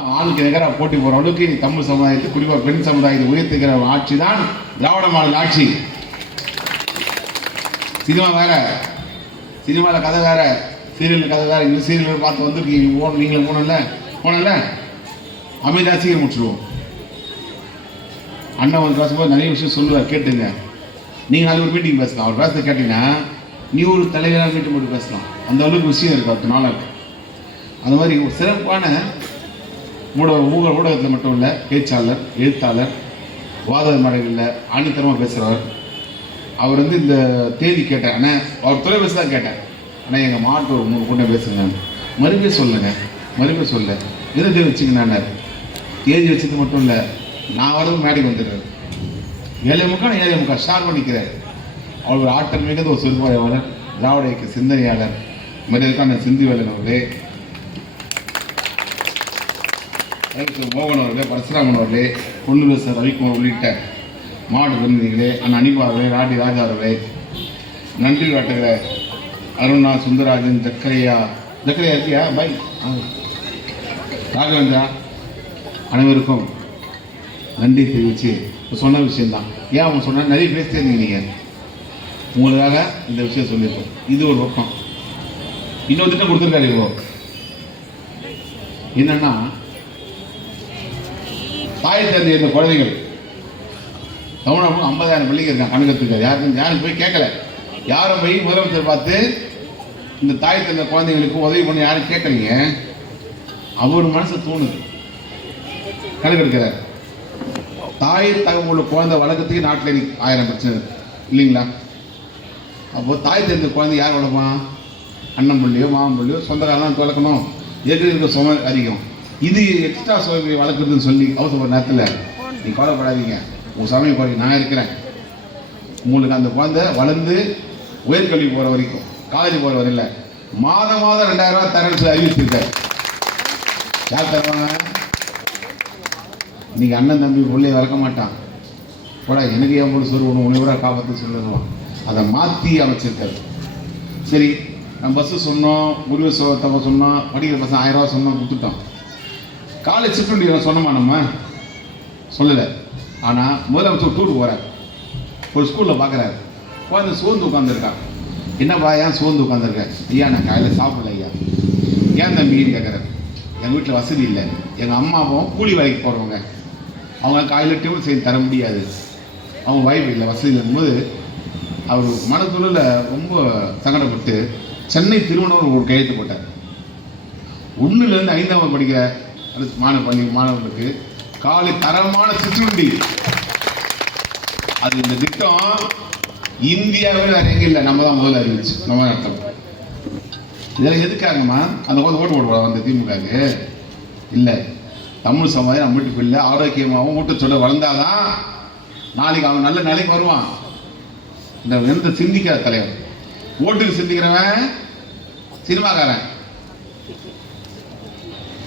ஆளுக்கு நிகராக போட்டி போகிற அளவுக்கு தமிழ் சமுதாயத்தை குறிப்பாக பெண் சமுதாயத்தை உயர்த்துகிற ஆட்சி தான் திராவிட மாடல் ஆட்சி. சினிமா வேற. சினிமாவில் கதை வேற. சீரியல் கதை வேற. இந்த சீரியல் பார்த்து வந்திருக்கீங்க போன நீங்களும் போனல? போனல? அமைதியாக சீக்கிரம் முடிச்சிடுவோம் அண்ணன் வந்து பேசும்போது நிறைய விஷயம் சொல்லுவார் கேட்டுங்க. நீங்கள் நாளைக்கு ஒரு மீட்டிங் பேசலாம். அவர் பேசுறது கேட்டிங்கன்னா நீ ஒரு தலைவராக மீட்டிங் போட்டு பேசலாம். அந்த அளவுக்கு விஷயம் இருக்கு அடுத்த நாளாக அந்த மாதிரி ஒரு சிறப்பான ஊடக ஊக ஊடகத்தில் மட்டும் இல்லை பேச்சாளர் எழுத்தாளர் வாத மேடைகளில் ஆணித்தரமாக பேசுகிறவர் அவர் வந்து இந்த தேதி கேட்டேன் ஆனால் அவர் தொலைபேசி தான் கேட்டேன் ஆனால் எங்கள் மாட்டு ஒரு மூணு பொண்ணை பேசுங்க. மறுபடியும் சொல்லுங்க. மறுபடியும் சொல்ல. எந்த தேதி வச்சுங்கண்ணார் தேதி வச்சது மட்டும் இல்லை நான் வரது மேடைக்கு வந்துடுறாரு. ஏழை முக்கால் ஏழை முக்கால் ஷார் பண்ணிக்கிறார். அவர் ஒரு ஆற்றல் மிகுந்த ஒரு சொற்பொழிவாளர் திராவிட இயக்க சிந்தனையாளர் மரியாதைக்கான சிந்தி வேலன் அவர்களே ரைட்டு மோகன் அவர்களே பரசுராமன் அவர்களே பொன்னூர் சார் ரவிக்குமார் உள்ளிட்ட மாவட்ட பிரதிநிதிகளே அண்ணன் அனிபா அவர்களே ராடி ராஜா அவர்களே நன்றி காட்டுகிற அருணா சுந்தரராஜன் ஜக்கரையா ஜக்கரையா இருக்கியா? பை. ராகவேந்திரா அனைவருக்கும் நன்றி தெரிவித்து இப்போ சொன்ன விஷயந்தான் ஏன் அவங்க சொன்ன நிறைய பேசியிருந்தீங்க நீங்கள் உங்களுக்காக இந்த விஷயம் சொல்லியிருக்கோம். இது ஒரு பக்கம் இன்னொரு திட்டம் கொடுத்துருக்காரு இப்போ. என்னன்னா தாய் தந்தை இந்த குழந்தைகள். தமிழகம் ஐம்பதாயிரம் பிள்ளைங்க இருக்காங்க கணக்கத்துக்கு யாருக்கும் யாரும் போய் கேட்கல. யாரும் போய் முதலமைச்சர் பார்த்து இந்த தாய் தந்த குழந்தைங்களுக்கு உதவி பண்ணி யாரும் கேட்கலீங்க. அவர் மனசு தோணுது. கணக்கெடுக்கிறார் தாய் தகவல் குழந்தை வழக்கத்துக்கு நாட்டில் இன்னைக்கு ஆயிரம் பிரச்சனை இல்லைங்களா? அப்போ தாய் தந்தை குழந்தை யார் வளர்ப்பான்? அண்ணன் பிள்ளையோ மாமன் பிள்ளையோ சொந்தக்காரெல்லாம் வளர்க்கணும் ஏற்கனவே இருக்க சும அதிகம். இது எக்ஸ்ட்ரா சுவை வளர்க்குறதுன்னு சொல்லி அவசர நேரத்தில் நீ கவலைப்படாதீங்க. உங்கள் சமயம் குறை நான் இருக்கிறேன். உங்களுக்கு அந்த குழந்தை வளர்ந்து உயர்கல்வி போகிற வரைக்கும் காலேஜ் போகிற வரையில் மாதம் மாதம் ரெண்டாயிரம் ரூபா தரேன்னு சொல்லி அறிவிச்சிருக்காரு யார் தருவாங்க? இன்னைக்கு அண்ணன் தம்பி பிள்ளைய வளர்க்க மாட்டான். போடா எனக்கு என் போட்டு சொல்லு ஒன்று உணவராக காப்பாற்ற சொல்லுவான் அதை மாற்றி அமைச்சிருக்காரு சரி நம்ம பஸ்ஸு சொன்னோம் உருவ சோத்தவ சொன்னோம் படிக்கிற பசங்க ஆயிரம் ரூபா சொன்னோம் கொடுத்துட்டோம். காலேஜ் சிற்றுண்டி சொன்னோமா நம்ம? சொல்லலை. ஆனால் முதலமைச்சர் டூர் போகிறார் ஒரு ஸ்கூலில் பார்க்குறாரு. உட்காந்து சோர்ந்து உட்காந்துருக்கான் என்னப்பா ஏன் சோர்ந்து உட்காந்துருக்கேன் ஐயா நான் காலையில் சாப்பிடல ஐயா. ஏன் தம்பின்னு கேட்குறாரு எங்கள் வீட்டில் வசதி இல்லை. எங்கள் அம்மாவும் கூலி வேலைக்கு போகிறவங்க அவங்க காலையில் டியூன் செய்து தர முடியாது. அவங்க வாய்ப்பு இல்லை வசதி இருக்கும்போது அவர் மனதுல ரொம்ப சங்கடப்பட்டு சென்னை திருவண்ணாமலை ஒரு கையெழுத்து போட்டார். ஒன்றுலேருந்து ஐந்தாம் படிக்கிற அடுத்து மாணவ பள்ளி மாணவர்களுக்கு காலை தரமான சிற்றுண்டி. அது இந்த திட்டம் இந்தியாவில் வேற எங்க இல்லை? நம்ம தான் முதல்ல அறிவிச்சு. நம்ம அர்த்தம் இதெல்லாம் எதுக்காகம்மா? அந்த போது ஓட்டு போடுவோம் அந்த திமுகவுக்கு இல்லை. தமிழ் சமுதாயம் நம்ம வீட்டு பிள்ளை ஆரோக்கியமாகவும் ஊட்டச்சொல்ல வளர்ந்தாதான் நாளைக்கு அவன் நல்ல நிலைக்கு வருவான். இந்த எந்த சிந்திக்காத தலைவர் ஓட்டுக்கு சிந்திக்கிறவன் சினிமாக்காரன்.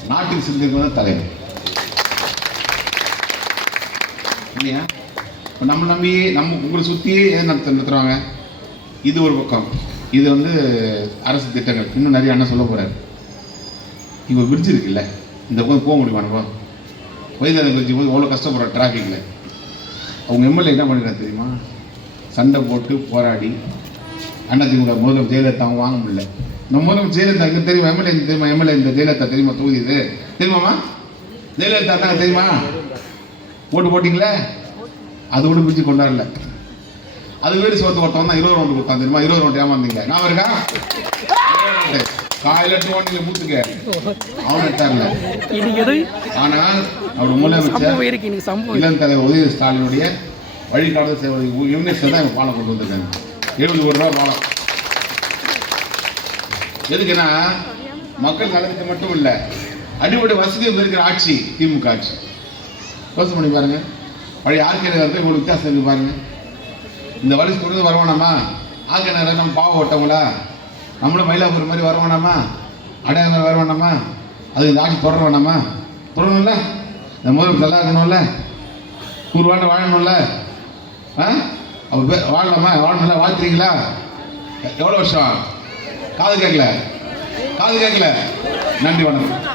நாட்டில் சிந்திக்கிறவன் தலைவர் இல்லையா? நம்ம நம்பி நம்ம உங்களை சுற்றியே எது நடத்த நடத்துகிறாங்க இது ஒரு பக்கம். இது வந்து அரசு திட்டங்கள். இன்னும் நிறைய அண்ணன் சொல்ல போகிறார் இப்போ பிரிட்ஜ் இருக்குல்ல? இந்த பக்கம் போக முடியுமா நம்ம? வயதான பிரிட்ஜ் போது எவ்வளோ கஷ்டப்படுற டிராஃபிக்கில் அவங்க எம்எல்ஏ என்ன பண்ணுறாரு தெரியுமா? சண்டை போட்டு போராடி அதிமுக முதல்வர் ஜெயலலிதா வாங்க முடியல. நம்ம முதல்வர் ஜெயலலிதா இங்கே தெரியுமா? எம்எல்ஏ தெரியுமா? எம்எல்ஏ இந்த ஜெயலலிதா தெரியுமா? தொகுதி இது. தெரியுமாம்மா? ஜெயலலிதா தாங்க தெரியுமா? ஓட்டு போட்டிங்களே? அது கூட பிரிச்சு கொண்டாடல. அது வீடு சோத்து ஒருத்தவன் தான் இருபது ரவுண்டு கொடுத்தான் தெரியுமா? இருபது ரவுண்டு ஏமாந்தீங்க. நான் இருக்கா? காலையில எட்டு ஓட்டிங்க மூத்துக்க அவன் எட்டார்ல இது எது? ஆனால் அவர் முதலமைச்சர் இருக்கு இன்னைக்கு சம்பவம் இளம் தலைவர் உதய ஸ்டாலினுடைய வழிகாட்டு சேவை யுனிவர்சிட்டி தான் இவங்க பாலம் கொண்டு வந்திருக்காங்க. எழுபது கோடி ரூபா பாலம். எதுக்குன்னா மக்கள் நலத்துக்கு மட்டும் இல்லை அடிப்படை வசதியும் இருக்கிற ஆட்சி திமுக ஆட்சி. யோசனை பண்ணி பாருங்க. பழைய ஆர்கே நகருக்கு இவ்வளோ வித்தியாசம் இருக்கு பாருங்க. இந்த வளர்ச்சி தொடர்ந்து வரவேணாமா ஆர்கே நகர் நம்ம பாவம் ஓட்டவங்களா நம்மளும் மயிலாப்பூர் மாதிரி வரவேணாமா அடையாளம் மாதிரி அது இந்த ஆட்சி தொடர வேணாமா? தொடரணும்ல. இந்த முதல் நல்லா இருக்கணும்ல. நூறு வாழணும்ல. ஆ? அப்போ வாழலாமா? வாழணும்ல? வாழ்த்துறீங்களா? எவ்வளோ வருஷம்? காது கேட்கல. காது கேட்கல. நன்றி வணக்கம்.